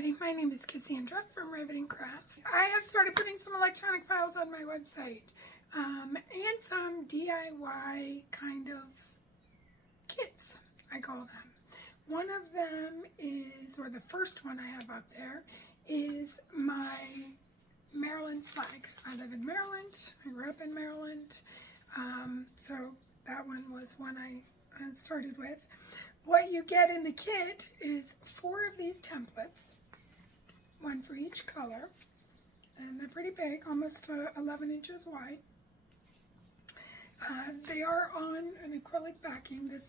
everybody, my name is Cassandra from Riveting Crafts. I have started putting some electronic files on my website and some DIY kind of kits, I call them. One of them is, or the first one I have up there, is my Maryland flag. I live in Maryland, I grew up in Maryland, so that one was one I started with. What you get in the kit is 4 of these templates, one for each color, and they're pretty big, almost 11 inches wide. They are on an acrylic backing. This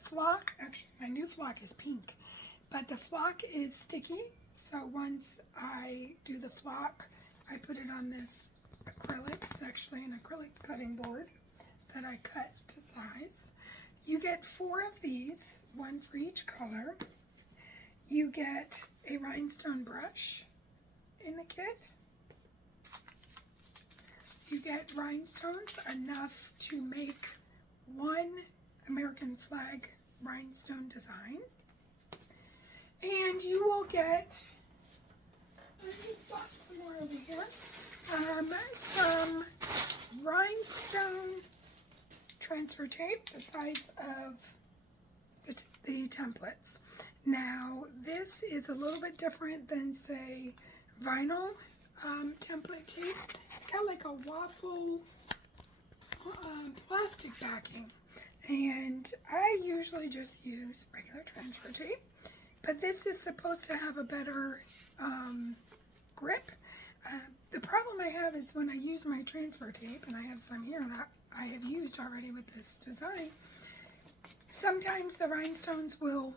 flock, actually my new flock is pink, but the flock is sticky, so once I do the flock, I put it on this acrylic. It's actually an acrylic cutting board that I cut to size. You get 4 of these, one for each color. You get a rhinestone brush in the kit. You get rhinestones enough to make one American flag rhinestone design. And you will get, let me plot some more over here, some rhinestone transfer tape the size of the templates. Now this is a little bit different than, say, vinyl template tape. It's got like a waffle plastic backing, and I usually just use regular transfer tape, but this is supposed to have a better grip. The problem I have is when I use my transfer tape, and I have some here that I have used already with this design, sometimes the rhinestones will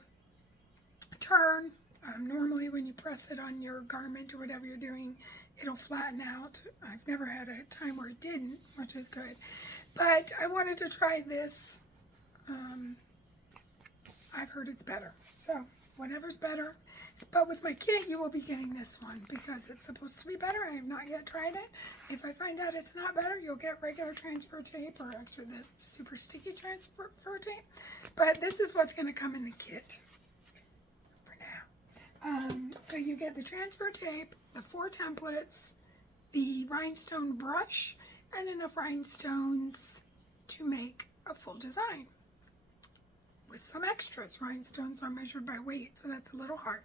turn. Normally when you press it on your garment or whatever you're doing, it'll flatten out. I've never had a time where it didn't, which is good. But I wanted to try this. I've heard it's better. So whatever's better. But with my kit, you will be getting this one because it's supposed to be better. I have not yet tried it. If I find out it's not better, you'll get regular transfer tape, or actually the super sticky transfer tape. But this is what's going to come in the kit for now. So you get the transfer tape, the 4 templates, the rhinestone brush, and enough rhinestones to make a full design. With some extras. Rhinestones are measured by weight, so that's a little hard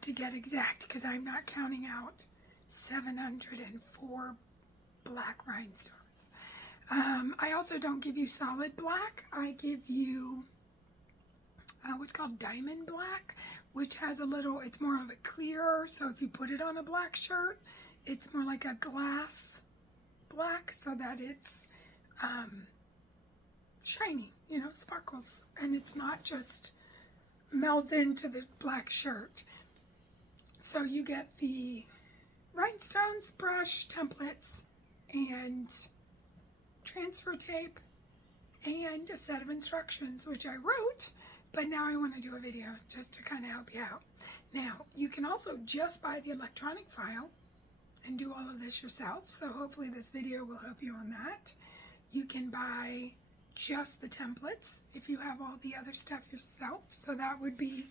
to get exact because I'm not counting out 704 black rhinestones. I also don't give you solid black. I give you what's called diamond black, which has a little, it's more of a clear, so if you put it on a black shirt, it's more like a glass black, so that it's shiny, you know, sparkles, and it's not just melds into the black shirt. So you get the rhinestones, brush, templates, and transfer tape, and a set of instructions, which I wrote, but now I want to do a video just to kind of help you out. Now, you can also just buy the electronic file and do all of this yourself, so hopefully this video will help you on that. You can buy just the templates if you have all the other stuff yourself, so that would be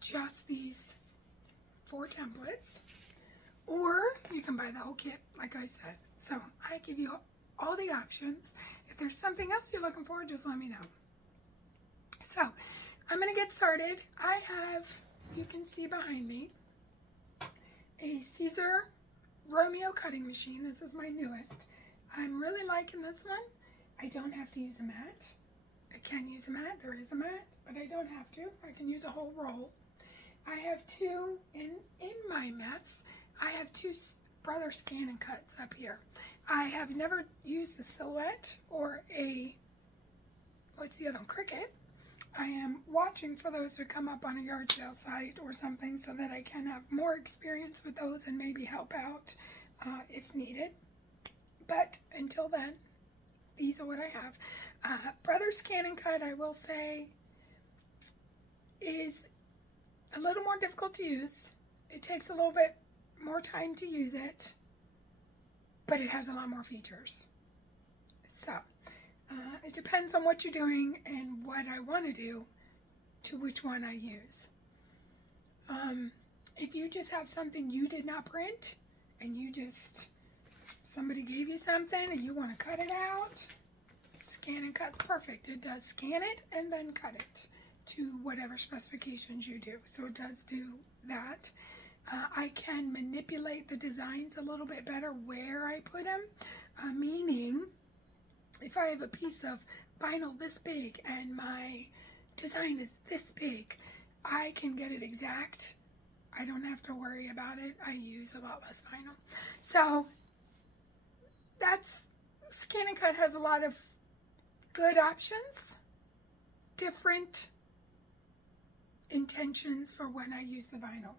just these 4 templates, or you can buy the whole kit like I said. So I give you all the options. If there's something else you're looking for, just let me know. So I'm going to get started. I have, you can see behind me, a Caesar Romeo cutting machine. This is my newest. I'm really liking this one. I don't have to use a mat. I can use a mat. There is a mat, but I don't have to. I can use a whole roll. I have 2 in my mess. I have 2 brother scan and cuts up here. I have never used the Silhouette or a, what's the other one, Cricut. I am watching for those to come up on a yard sale site or something so that I can have more experience with those and maybe help out if needed. But until then, these are what I have. Brother Scan and Cut, I will say, is a little more difficult to use. It takes a little bit more time to use it, but it has a lot more features. So, it depends on what you're doing and what I want to do to which one I use. If you just have something you did not print and somebody gave you something and you want to cut it out, Scan and Cut's perfect. It does scan it and then cut it to whatever specifications you do. So it does do that. I can manipulate the designs a little bit better where I put them, meaning if I have a piece of vinyl this big and my design is this big, I can get it exact. I don't have to worry about it. I use a lot less vinyl. So Scan and Cut has a lot of good options, different intentions for when I use the vinyl.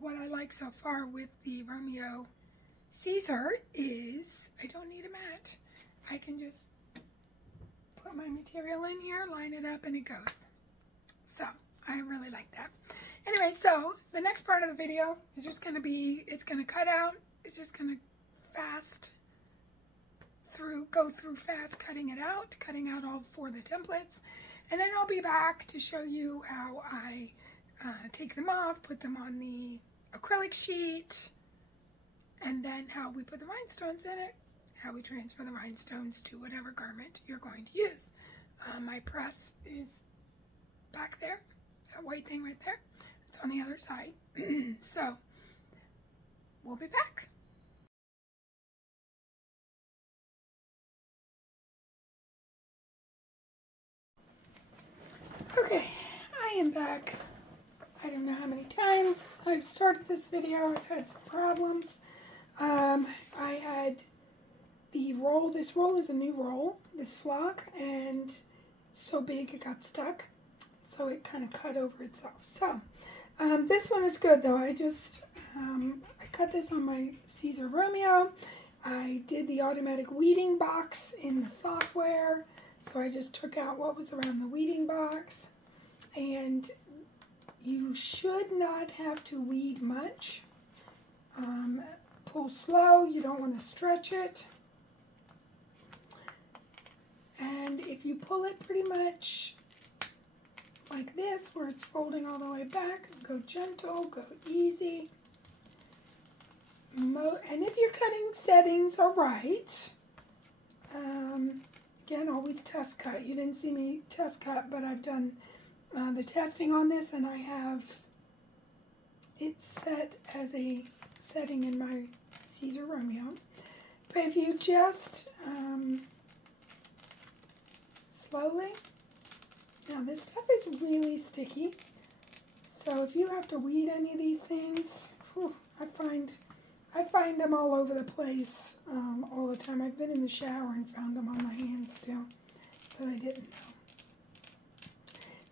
What I like so far with the Romeo Caesar is I don't need a mat. I can just put my material in here, line it up, and it goes. So I really like that. Anyway, so the next part of the video is just going to be, it's going to cut out, it's just going to go through fast cutting it out, cutting out all 4 of the templates, and then I'll be back to show you how I take them off, put them on the acrylic sheet, and then how we put the rhinestones in it, how we transfer the rhinestones to whatever garment you're going to use. My press is back there, that white thing right there. It's on the other side. So we'll be back. Okay, I am back. I don't know how many times I've started this video. I've had some problems. I had the roll. This roll is a new roll, this flock, and it's so big it got stuck. So it kind of cut over itself. So this one is good though. I cut this on my Caesar Romeo. I did the automatic weeding box in the software. So I just took out what was around the weeding box. And you should not have to weed much. Pull slow, you don't want to stretch it. And if you pull it pretty much like this, where it's folding all the way back, go gentle, go easy. And if your cutting settings are right, again, always test cut. You didn't see me test cut, but I've done the testing on this, and I have it set as a setting in my Caesar Romeo. But if you just slowly, now this stuff is really sticky, so if you have to weed any of these things, whew, I find them all over the place all the time. I've been in the shower and found them on my hands still that I didn't know.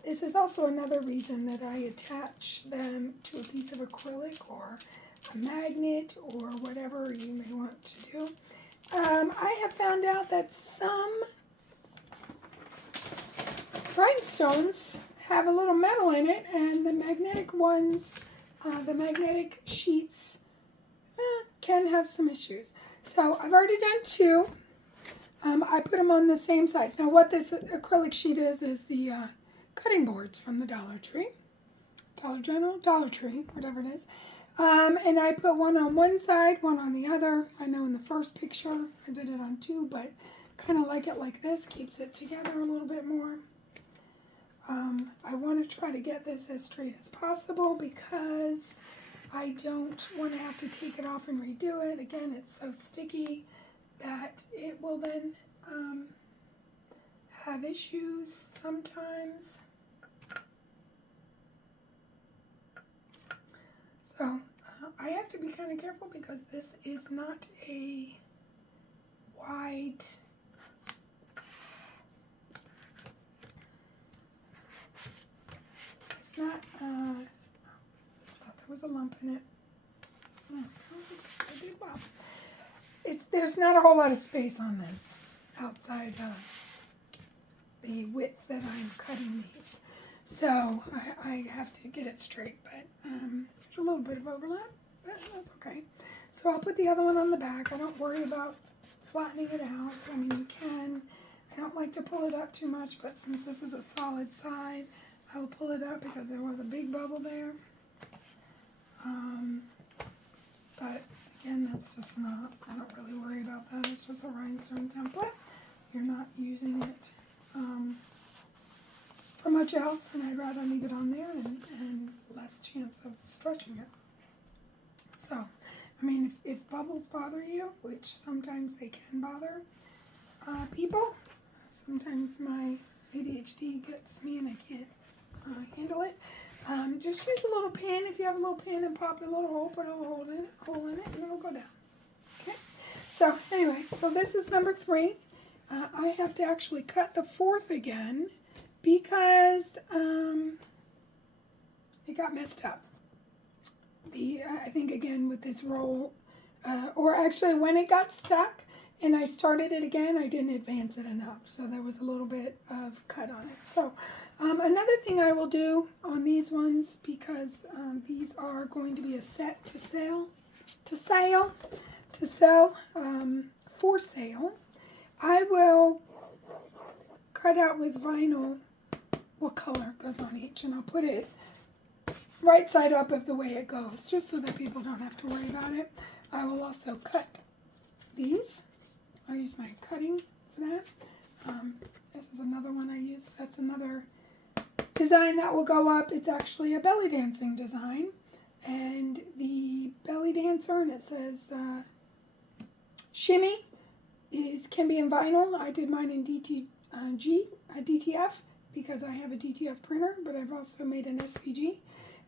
This is also another reason that I attach them to a piece of acrylic or a magnet or whatever you may want to do. I have found out that some rhinestones have a little metal in it, and the magnetic ones, the magnetic sheets, can have some issues. So I've already done 2. I put them on the same size. Now what this acrylic sheet is the cutting boards from the Dollar Tree, Dollar General, Dollar Tree, whatever it is. And I put one on one side, one on the other. I know in the first picture I did it on 2, but kind of like it like this, keeps it together a little bit more. I want to try to get this as straight as possible because I don't want to have to take it off and redo it. Again, it's so sticky that it will then have issues sometimes. So I have to be kind of careful because this is not a wide, it's not, I thought there was a lump in it. There's not a whole lot of space on this outside the width that I'm cutting these. So I have to get it straight, but there's a little bit of overlap, but that's okay. So I'll put the other one on the back. I don't worry about flattening it out. I mean, you can. I don't like to pull it up too much, but since this is a solid side, I'll pull it up because there was a big bubble there. But again, that's just not, I don't really worry about that. It's just a rhinestone template. You're not using it for much else, and I'd rather leave it on there and less chance of stretching it. So, I mean, if bubbles bother you, which sometimes they can bother people, sometimes my ADHD gets me and I can't handle it. Just use a little pin. If you have a little pin and pop the little hole, put a little hole in it, and it'll go down. Okay. So anyway, so this is number 3. I have to actually cut the 4th again because it got messed up. I think again with this roll, or actually when it got stuck and I started it again, I didn't advance it enough. So there was a little bit of cut on it. So another thing I will do on these ones, because these are going to be a set to sell, for sale, I will cut out with vinyl what color goes on each, and I'll put it right side up of the way it goes, just so that people don't have to worry about it. I will also cut these. I'll use my cutting for that. This is another one I use. That's another design that will go up. It's actually a belly dancing design, and the belly dancer, and it says shimmy, can be in vinyl. I did mine in DTF because I have a DTF printer, but I've also made an SVG.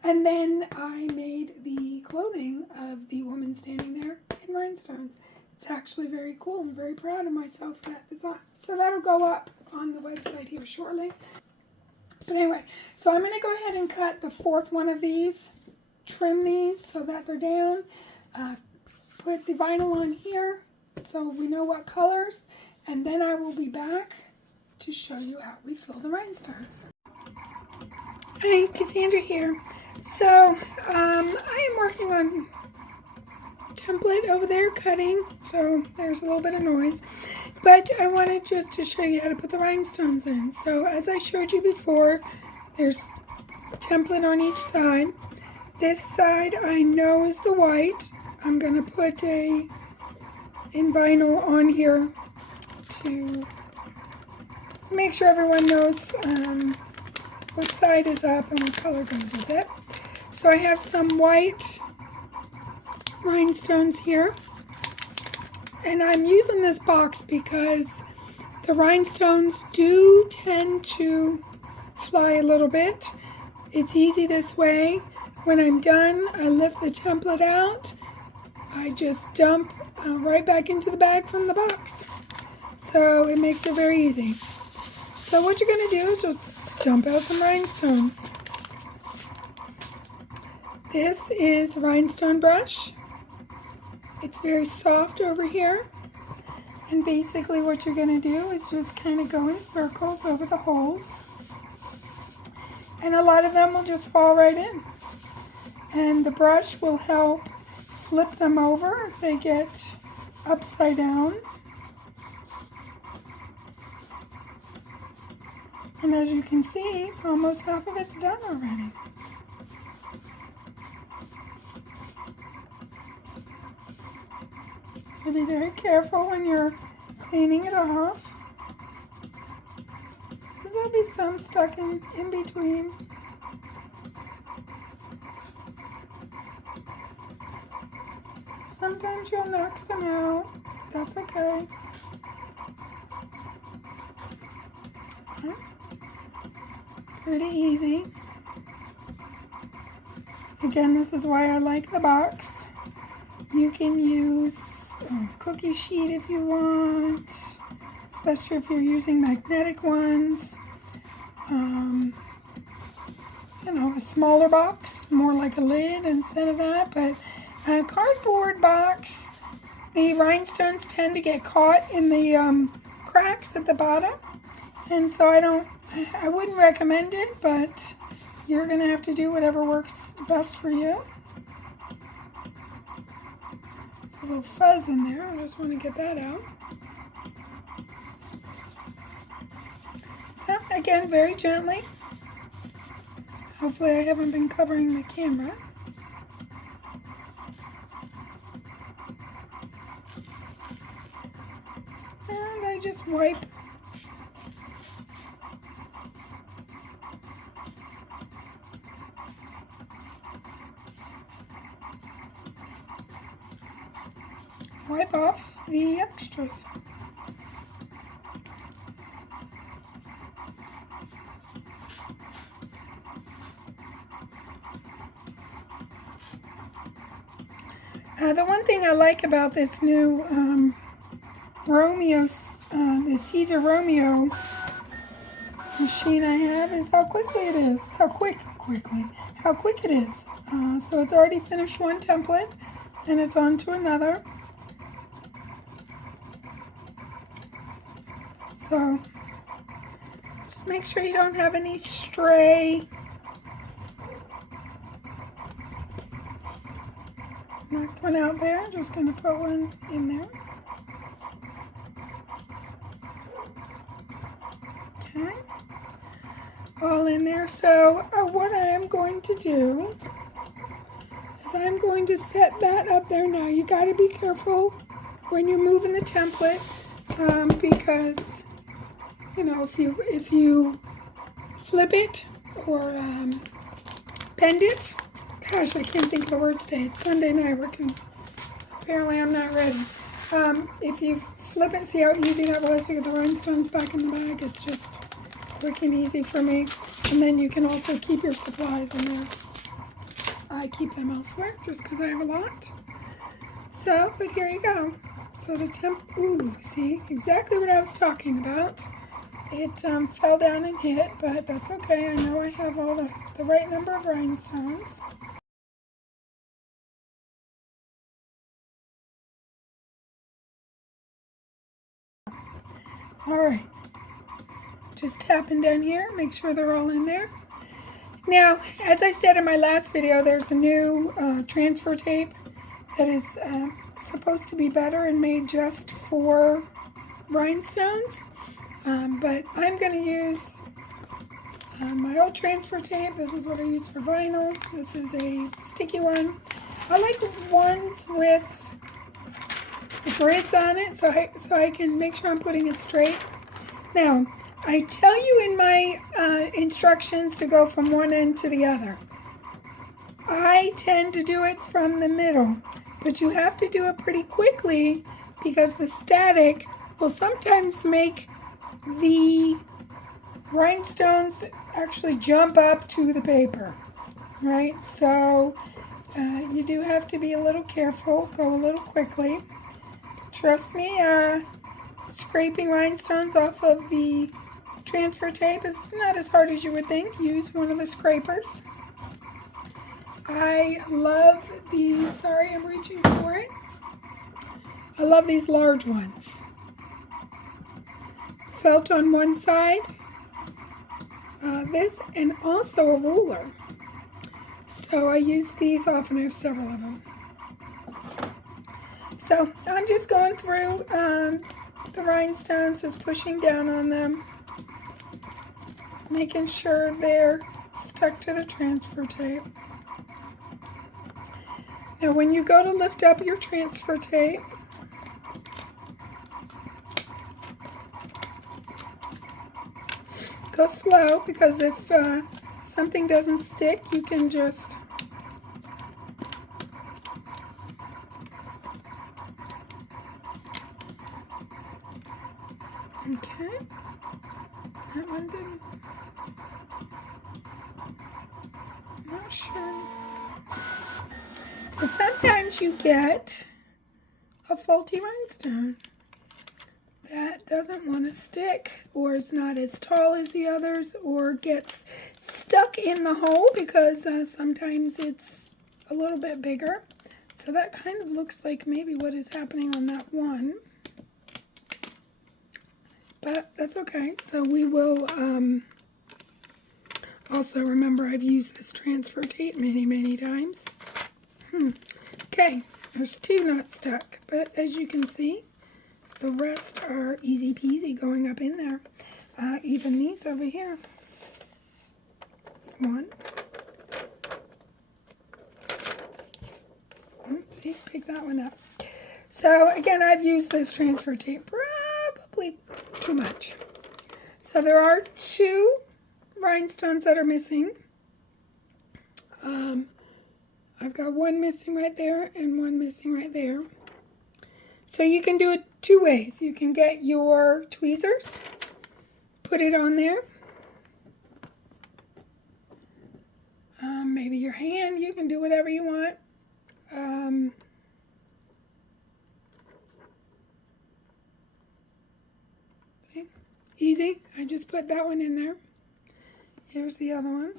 And then I made the clothing of the woman standing there in rhinestones. It's actually very cool. I'm very proud of myself for that design. So that'll go up on the website here shortly. But anyway, so I'm going to go ahead and cut the 4th one of these, trim these so that they're down, put the vinyl on here so we know what colors, and then I will be back to show you how we fill the rhinestones. Hi, Cassandra here. So I am working on template over there cutting, so there's a little bit of noise, but I wanted just to show you how to put the rhinestones in. So as I showed you before, there's a template on each side. This side I know is the white. I'm going to put in vinyl on here to make sure everyone knows what side is up and what color goes with it. So I have some white rhinestones here, and I'm using this box because the rhinestones do tend to fly a little bit. It's easy this way. When I'm done, I lift the template out. I just dump right back into the bag from the box. So it makes it very easy. So what you're going to do is just dump out some rhinestones. This is rhinestone brush. It's very soft over here. And basically what you're going to do is just kind of go in circles over the holes. And a lot of them will just fall right in. And the brush will help flip them over if they get upside down. And as you can see, almost half of it's done already. So be very careful when you're cleaning it off, because there'll be some stuck in between. Sometimes you'll knock some out. That's okay. Okay. Pretty easy. Again, this is why I like the box. You can use a cookie sheet if you want, especially if you're using magnetic ones. You know, a smaller box, more like a lid instead of that, but a cardboard box, the rhinestones tend to get caught in the cracks at the bottom, and so I wouldn't recommend it, but you're going to have to do whatever works best for you. There's a little fuzz in there. I just want to get that out. So, again, very gently. Hopefully I haven't been covering the camera. And I just wipe. Wipe off the extras. The one thing I like about this new the Caesar Romeo machine I have is how quickly it is. How quick it is. So it's already finished one template and it's on to another. So just make sure you don't have any stray. Knocked one out there. Just going to put one in there. Okay. All in there. So what I am going to do is I'm going to set that up there. Now you got to be careful when you're moving the template because you know if you flip it or bend it. Gosh, I can't think of the words today. It's Sunday night. Apparently I'm not ready. If you flip it, see how easy that was to get the rhinestones back in the bag? It's just quick and easy for me. And then you can also keep your supplies in there. I keep them elsewhere just because I have a lot. So, but here you go. So the see, exactly what I was talking about. It fell down and hit, but that's okay. I know I have all the right number of rhinestones. Alright, just tapping down here, make sure they're all in there. Now, as I said in my last video, there's a new transfer tape that is supposed to be better and made just for rhinestones. But I'm going to use my old transfer tape. This is what I use for vinyl. This is a sticky one. I like ones with grids on it so I can make sure I'm putting it straight. Now, I tell you in my instructions to go from one end to the other. I tend to do it from the middle, but you have to do it pretty quickly because the static will sometimes make the rhinestones actually jump up to the paper, right? So you do have to be a little careful, go a little quickly. Trust me, scraping rhinestones off of the transfer tape is not as hard as you would think. Use one of the scrapers. I love these, sorry I'm reaching for it. I love these large ones. Felt on one side, this, and also a ruler. So I use these often, I have several of them. So I'm just going through the rhinestones, just pushing down on them, making sure they're stuck to the transfer tape. Now when you go to lift up your transfer tape, go slow because if something doesn't stick, you can just okay, that one didn't, not sure. So sometimes you get a faulty rhinestone that doesn't want to stick, or is not as tall as the others, or gets stuck in the hole because sometimes it's a little bit bigger. So that kind of looks like maybe what is happening on that one. But that's okay. So we will also remember I've used this transfer tape many, many times. Okay, there's two not stuck, but as you can see, the rest are easy peasy going up in there. Even these over here. That's one. pretty. Pick that one up. So again, I've used this transfer tape probably too much. So there are 2 rhinestones that are missing. I've got one missing right there and one missing right there. So you can do it 2 ways. You can get your tweezers, put it on there. Maybe your hand, you can do whatever you want. See? Easy. I just put that one in there. Here's the other one.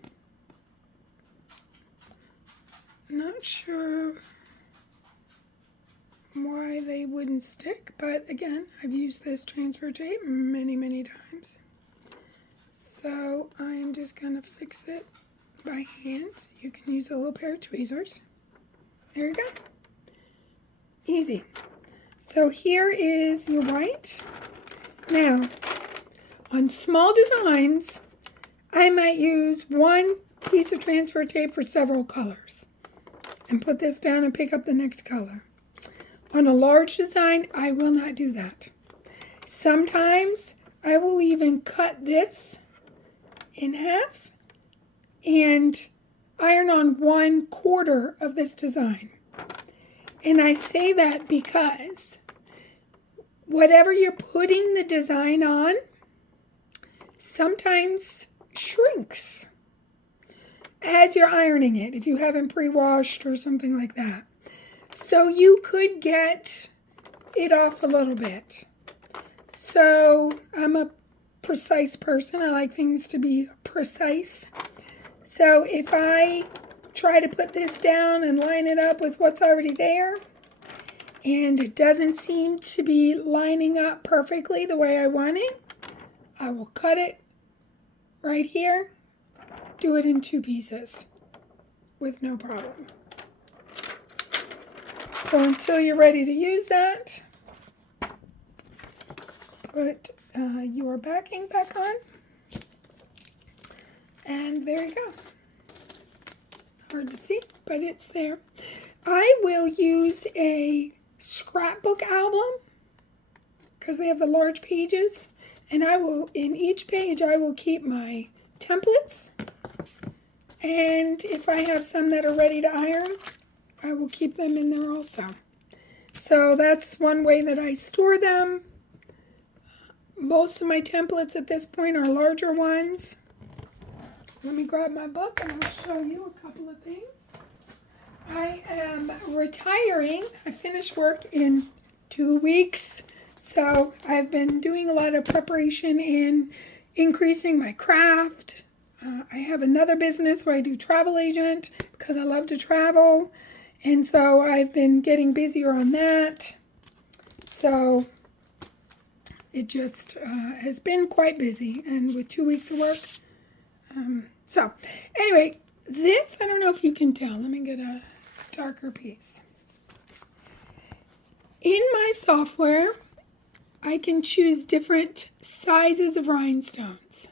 Not sure why they wouldn't stick, but again, I've used this transfer tape many, many times. So I'm just going to fix it by hand. You can use a little pair of tweezers. There you go. Easy. So here is your white. Now, on small designs, I might use one piece of transfer tape for several colors and put this down and pick up the next color. On a large design, I will not do that. Sometimes I will even cut this in half and iron on 1/4 of this design. And I say that because whatever you're putting the design on sometimes shrinks as you're ironing it if you haven't pre-washed or something like that. So you could get it off a little bit. So I'm a precise person. I like things to be precise. So if I try to put this down and line it up with what's already there, and it doesn't seem to be lining up perfectly the way I want it, I will cut it right here, do it in 2 pieces with no problem. So until you're ready to use that, put your backing back on, and there you go. Hard to see, but it's there. I will use a scrapbook album because they have the large pages, and I will, in each page, I will keep my templates, and if I have some that are ready to iron, I will keep them in there also. So that's one way that I store them. Most of my templates at this point are larger ones. Let me grab my book and I'll show you a couple of things. I am retiring. I finish work in 2 weeks. So I've been doing a lot of preparation in increasing my craft. I have another business where I do travel agent because I love to travel. And so I've been getting busier on that. So it just has been quite busy, and with 2 weeks of work. So anyway, this, I don't know if you can tell. Let me get a darker piece. In my software, I can choose different sizes of rhinestones.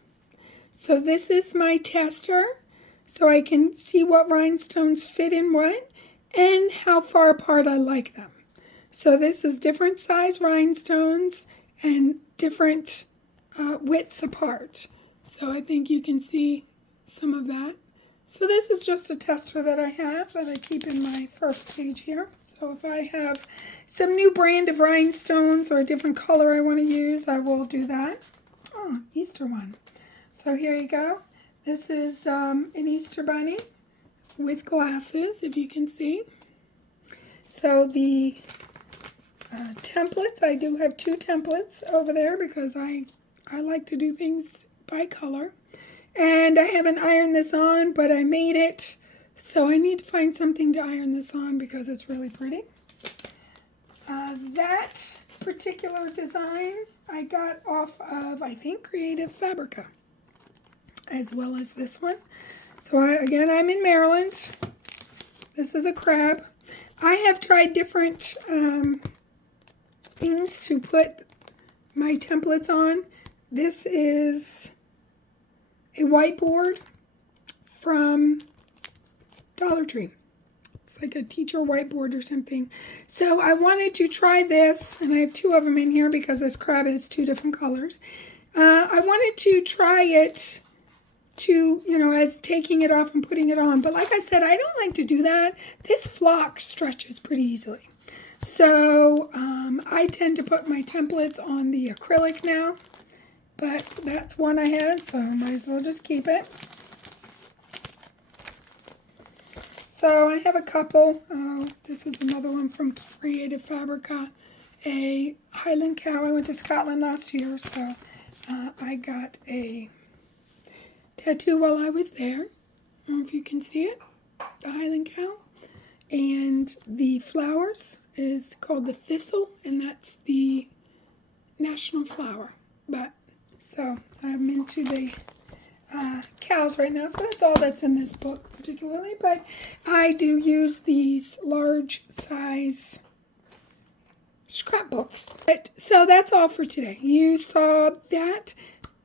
So this is my tester, so I can see what rhinestones fit in what and how far apart I like them. So this is different size rhinestones and different widths apart. So I think you can see some of that. So this is just a tester that I have that I keep in my first page here. So if I have some new brand of rhinestones or a different color I want to use, I will do that. Oh, Easter one. So here you go. This is an Easter bunny with glasses, if you can see. So the templates, I do have 2 templates over there because I like to do things by color. And I haven't ironed this on, but I made it. So I need to find something to iron this on because it's really pretty. That particular design I got off of, I think, Creative Fabrica, as well as this one. So again, I'm in Maryland. This is a crab. I have tried different things to put my templates on. This is a whiteboard from Dollar Tree. like a teacher whiteboard or something. So I wanted to try this, and I have 2 of them in here because this crab has 2 different colors. I wanted to try it to, as taking it off and putting it on. But like I said, I don't like to do that. This flock stretches pretty easily. So I tend to put my templates on the acrylic now. But that's one I had, so I might as well just keep it. So I have a couple. Oh, this is another one from Creative Fabrica. A Highland cow. I went to Scotland last year, so I got a tattoo while I was there. I don't know if you can see it. The Highland cow. And the flowers is called the thistle, and that's the national flower. So I'm into the cows right now, so that's all that's in this book particularly. But I do use these large size scrapbooks. So that's all for today. You saw that.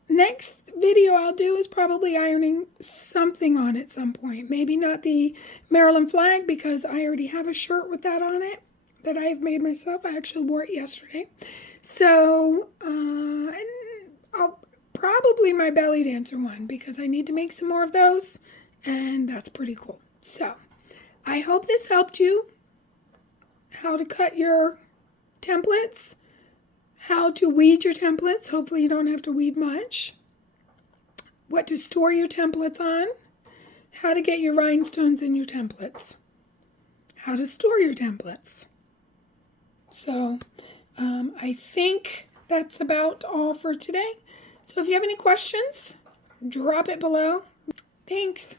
Next video I'll do is probably ironing something on at some point. Maybe not the Maryland flag because I already have a shirt with that on it that I have made myself. I actually wore it yesterday. So, and I'll probably my belly dancer one because I need to make some more of those, and that's pretty cool. So, I hope this helped you. How to cut your templates, how to weed your templates. Hopefully you don't have to weed much. What to store your templates on. How to get your rhinestones in your templates. How to store your templates. So, I think that's about all for today. So if you have any questions, drop it below. Thanks.